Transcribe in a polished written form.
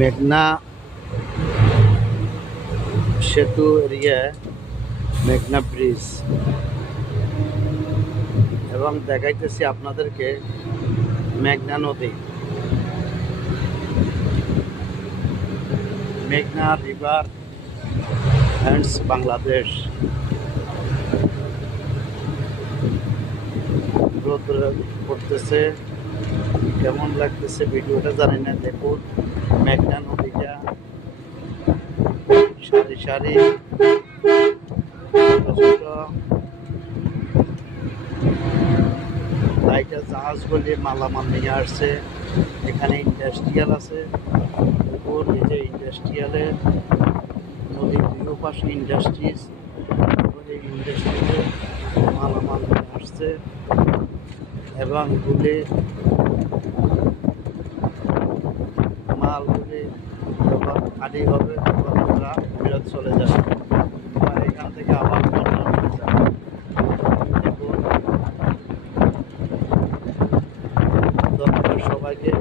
মেঘনা সেতু এরিয়ায় মেঘনা ব্রিজ এবং দেখাইতেছি আপনাদেরকে মেঘনা নদী, মেঘনা রিভার অ্যান্ডস বাংলাদেশ। রোদ পড়তেছে, কেমন লাগতেছে ভিডিওটা জানি না। দেখুন মেঘনা নদীটা সারি সারি ছোট ছোট লাইটার জাহাজগুলি মালামাল নিয়ে আসছে। এখানে ইন্ডাস্ট্রিয়াল আছে, উপর নিচে ইন্ডাস্ট্রিয়ালের নদীর দুই পাশে ইন্ডাস্ট্রিজ, এই ইন্ডাস্ট্রিতে মালামাল নিয়ে আসছে এবং গুলি মালগুলি যখন খালি হবে তখন ওরা ফেরত চলে যাবে বা এখান থেকে আবার বন্যা হয়ে যাবে। দেখুন, ধন্যবাদ সবাইকে।